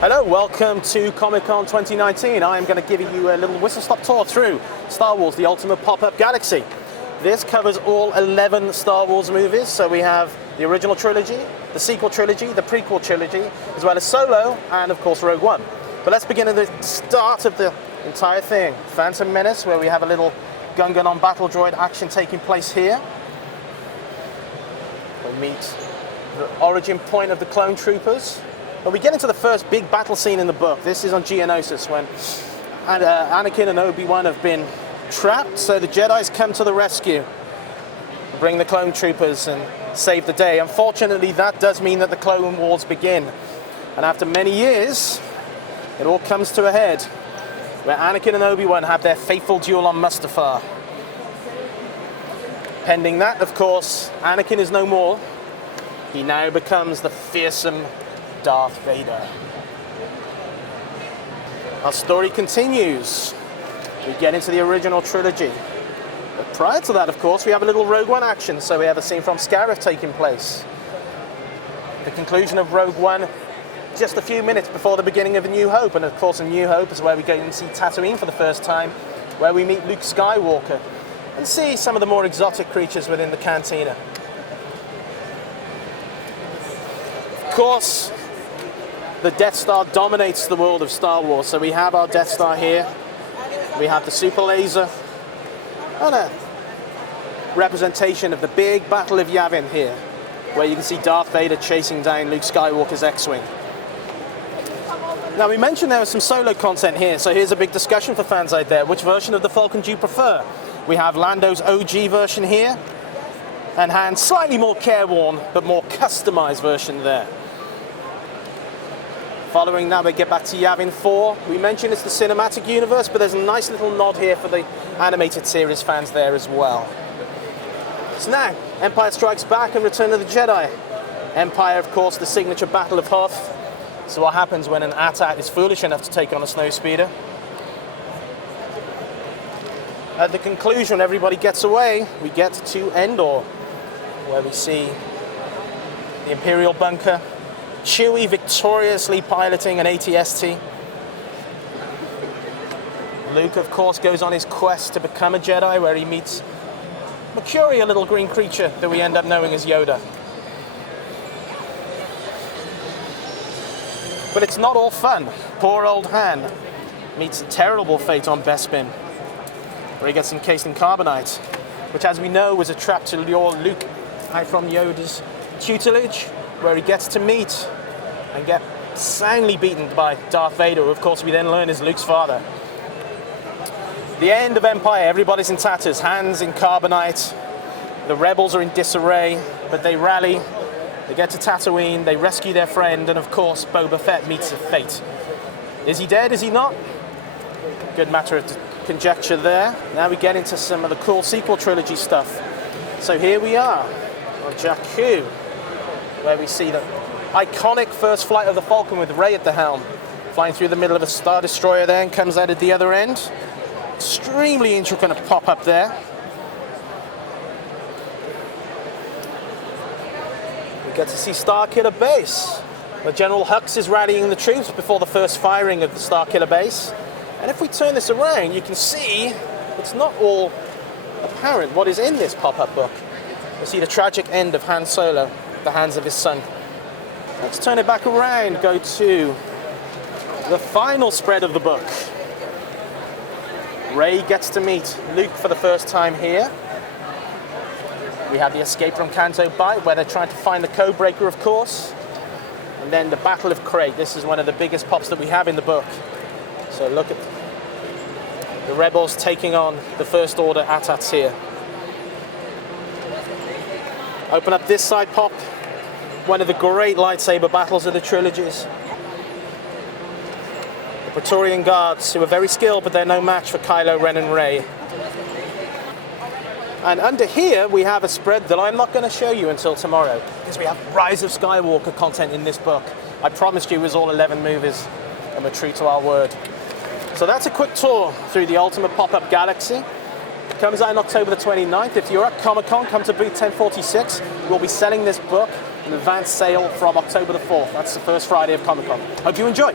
Hello, welcome to Comic-Con 2019. I am going to give you a little whistle-stop tour through Star Wars: The Ultimate Pop-Up Galaxy. This covers all 11 Star Wars movies, so we have the original trilogy, the sequel trilogy, the prequel trilogy, as well as Solo, and of course Rogue One. But let's begin at the start of the entire thing. Phantom Menace, where we have a little Gungan battle droid action taking place here. We'll meet the origin point of the clone troopers. But we get into the first big battle scene in the book. This is on Geonosis when Anakin and Obi-Wan have been trapped, so the Jedis come to the rescue, bring the clone troopers and save the day. Unfortunately, that does mean that the Clone Wars begin. And after many years, it all comes to a head, where Anakin and Obi-Wan have their fateful duel on Mustafar. Pending that, of course, Anakin is no more. He now becomes the fearsome Darth Vader. Our story continues. We get into the original trilogy. But prior to that, of course, we have a little Rogue One action. So we have a scene from Scarif taking place. The conclusion of Rogue One, just a few minutes before the beginning of A New Hope. And of course, A New Hope is where we go and see Tatooine for the first time, where we meet Luke Skywalker and see some of the more exotic creatures within the cantina. Of course, the Death Star dominates the world of Star Wars. So we have our Death Star here. We have the super laser and a representation of the big Battle of Yavin here, where you can see Darth Vader chasing down Luke Skywalker's X-Wing. Now, we mentioned there was some solo content here, so here's a big discussion for fans out there. Which version of the Falcon do you prefer? We have Lando's OG version here, and Han's slightly more careworn, but more customized version there. Following that, we get back to Yavin 4. We mentioned it's the cinematic universe, but there's a nice little nod here for the animated series fans there as well. So now, Empire Strikes Back and Return of the Jedi. Empire, of course, the signature Battle of Hoth. So what happens when an AT-AT is foolish enough to take on a snowspeeder? At the conclusion, everybody gets away. We get to Endor, where we see the Imperial bunker, Chewie victoriously piloting an AT-ST. Luke, of course, goes on his quest to become a Jedi, where he meets Mercury, a little green creature that we end up knowing as Yoda. But it's not all fun. Poor old Han meets a terrible fate on Bespin, where he gets encased in carbonite, which, as we know, was a trap to lure Luke out from Yoda's tutelage, where he gets to meet and get soundly beaten by Darth Vader, who of course we then learn is Luke's father. The end of Empire, everybody's in tatters, Han's in carbonite, the rebels are in disarray, but they rally, they get to Tatooine, they rescue their friend, and of course Boba Fett meets a fate. Is he dead, is he not? Good matter of conjecture there. Now we get into some of the cool sequel trilogy stuff. So here we are on Jakku, where we see the iconic first flight of the Falcon with Rey at the helm, flying through the middle of a Star Destroyer there and comes out at the other end. Extremely intricate pop-up there. We get to see Starkiller Base, where General Hux is rallying the troops before the first firing of the Starkiller Base. And if we turn this around, you can see it's not all apparent what is in this pop-up book. We see the tragic end of Han Solo at the hands of his son. Let's turn it back around, go to the final spread of the book. Rey gets to meet Luke for the first time here. We have the escape from Canto Bight, where they're trying to find the Codebreaker, of course. And then the Battle of Krait. This is one of the biggest pops that we have in the book. So look at the rebels taking on the First Order AT-ATs here. Open up this side pop. One of the great lightsaber battles of the trilogies. The Praetorian Guards, who are very skilled, but they're no match for Kylo Ren and Rey. And under here, we have a spread that I'm not going to show you until tomorrow, because we have Rise of Skywalker content in this book. I promised you it was all 11 movies, and we're true to our word. So that's a quick tour through the Ultimate Pop-Up Galaxy. It comes out on October the 29th. If you're at Comic-Con, come to booth 1046. We'll be selling this book an advance sale from October the 4th. That's the first Friday of Comic-Con. Hope you enjoy.